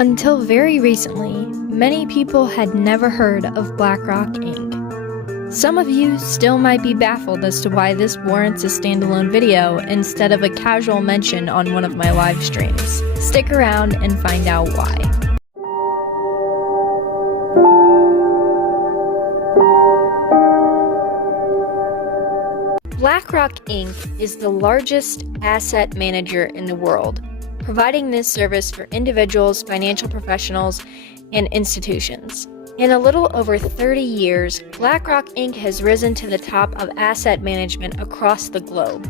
Until very recently, many people had never heard of BlackRock Inc. Some of you still might be baffled as to why this warrants a standalone video instead of a casual mention on one of my live streams. Stick around and find out why. BlackRock Inc. is the largest asset manager in the world, providing this service for individuals, financial professionals, and institutions. In a little over 30 years, BlackRock Inc. has risen to the top of asset management across the globe.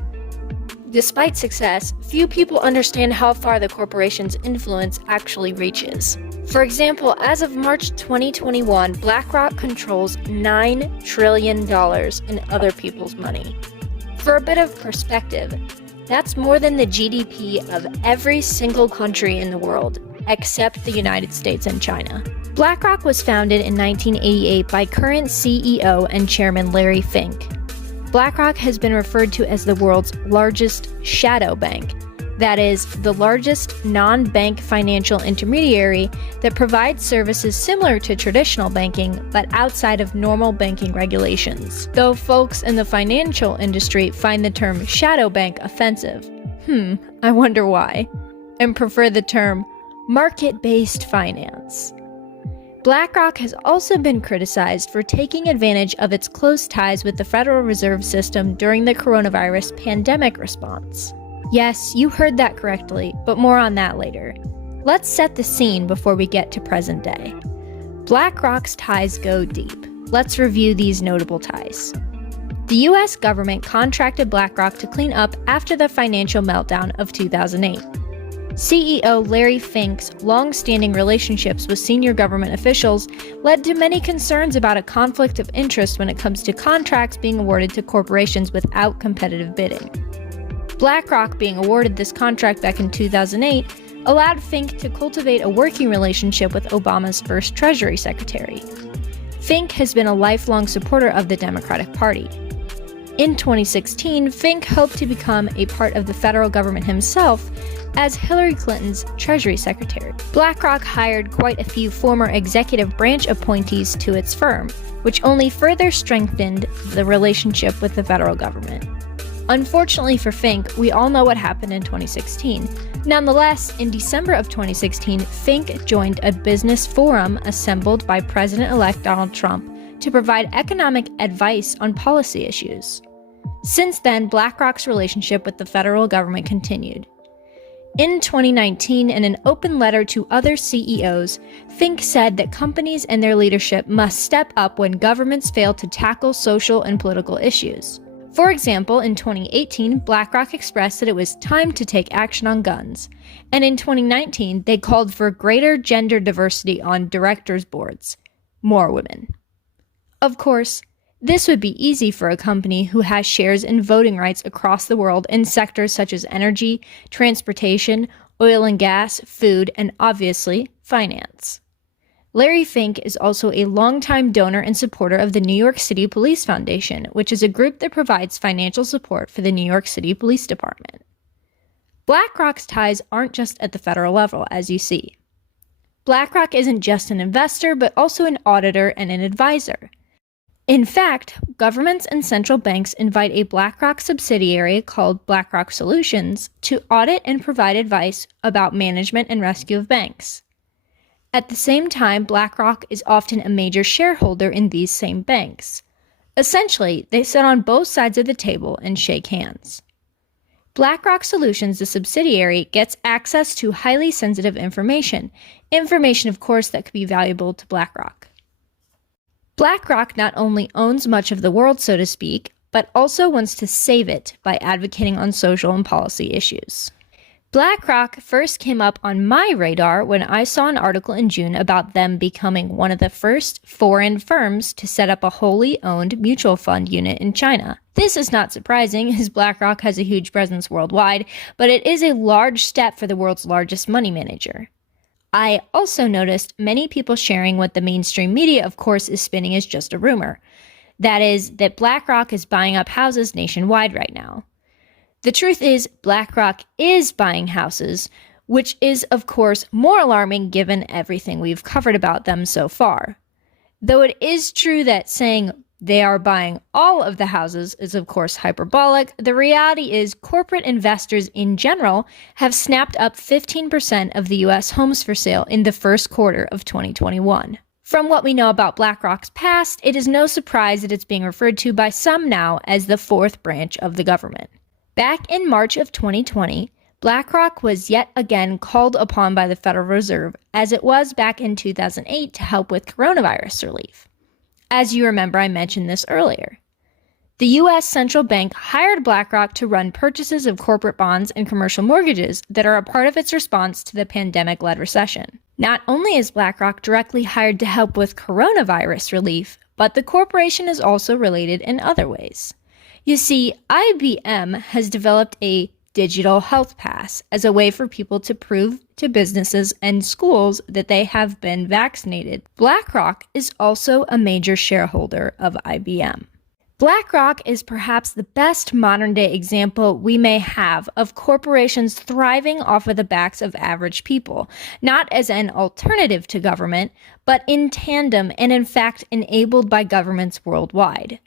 Despite success, few people understand how far the corporation's influence actually reaches. For example, as of March 2021, BlackRock controls $9 trillion in other people's money. For a bit of perspective, that's more than the GDP of every single country in the world, except the United States and China. BlackRock was founded in 1988 by current CEO and chairman Larry Fink. BlackRock has been referred to as the world's largest shadow bank, that is, the largest non-bank financial intermediary that provides services similar to traditional banking but outside of normal banking regulations. Though folks in the financial industry find the term shadow bank offensive, I wonder why, and prefer the term market-based finance. BlackRock has also been criticized for taking advantage of its close ties with the Federal Reserve System during the coronavirus pandemic response. Yes, you heard that correctly, but more on that later. Let's set the scene before we get to present day. BlackRock's ties go deep. Let's review these notable ties. The US government contracted BlackRock to clean up after the financial meltdown of 2008. CEO Larry Fink's long-standing relationships with senior government officials led to many concerns about a conflict of interest when it comes to contracts being awarded to corporations without competitive bidding. BlackRock being awarded this contract back in 2008 allowed Fink to cultivate a working relationship with Obama's first Treasury Secretary. Fink has been a lifelong supporter of the Democratic Party. In 2016, Fink hoped to become a part of the federal government himself as Hillary Clinton's Treasury Secretary. BlackRock hired quite a few former executive branch appointees to its firm, which only further strengthened the relationship with the federal government. Unfortunately for Fink, we all know what happened in 2016. Nonetheless, in December of 2016, Fink joined a business forum assembled by President-elect Donald Trump to provide economic advice on policy issues. Since then, BlackRock's relationship with the federal government continued. In 2019, in an open letter to other CEOs, Fink said that companies and their leadership must step up when governments fail to tackle social and political issues. For example, in 2018, BlackRock expressed that it was time to take action on guns, and in 2019, they called for greater gender diversity on directors' boards, more women. Of course, this would be easy for a company who has shares and voting rights across the world in sectors such as energy, transportation, oil and gas, food, and obviously, finance. Larry Fink is also a longtime donor and supporter of the New York City Police Foundation, which is a group that provides financial support for the New York City Police Department. BlackRock's ties aren't just at the federal level, as you see. BlackRock isn't just an investor, but also an auditor and an advisor. In fact, governments and central banks invite a BlackRock subsidiary called BlackRock Solutions to audit and provide advice about management and rescue of banks. At the same time, BlackRock is often a major shareholder in these same banks. Essentially, they sit on both sides of the table and shake hands. BlackRock Solutions, the subsidiary, gets access to highly sensitive information, of course, that could be valuable to BlackRock. BlackRock not only owns much of the world, so to speak, but also wants to save it by advocating on social and policy issues. BlackRock first came up on my radar when I saw an article in June about them becoming one of the first foreign firms to set up a wholly owned mutual fund unit in China. This is not surprising, as BlackRock has a huge presence worldwide, but it is a large step for the world's largest money manager. I also noticed many people sharing what the mainstream media, of course, is spinning as just a rumor. That is, that BlackRock is buying up houses nationwide right now. The truth is, BlackRock is buying houses which is, of course, more alarming given everything we've covered about them so far. Though it is true that saying they are buying all of the houses is, of course, hyperbolic, the reality is corporate investors in general have snapped up 15% of the U.S. homes for sale in the first quarter of 2021. From what we know about BlackRock's past, it is no surprise that it's being referred to by some now as the fourth branch of the government. Back in March of 2020, BlackRock was yet again called upon by the Federal Reserve, as it was back in 2008, to help with coronavirus relief. As you remember, I mentioned this earlier. The U.S. Central Bank hired BlackRock to run purchases of corporate bonds and commercial mortgages that are a part of its response to the pandemic-led recession. Not only is BlackRock directly hired to help with coronavirus relief, but the corporation is also related in other ways. You see, IBM has developed a digital health pass as a way for people to prove to businesses and schools that they have been vaccinated. BlackRock is also a major shareholder of IBM. BlackRock is perhaps the best modern-day example we may have of corporations thriving off of the backs of average people, not as an alternative to government, but in tandem and in fact enabled by governments worldwide.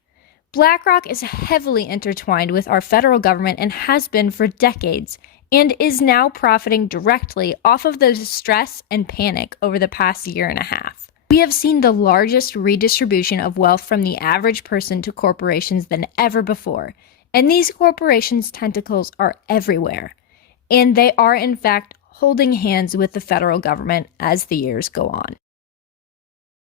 BlackRock is heavily intertwined with our federal government and has been for decades, and is now profiting directly off of the distress and panic over the past year and a half. We have seen the largest redistribution of wealth from the average person to corporations than ever before, and these corporations' tentacles are everywhere, and they are in fact holding hands with the federal government as the years go on.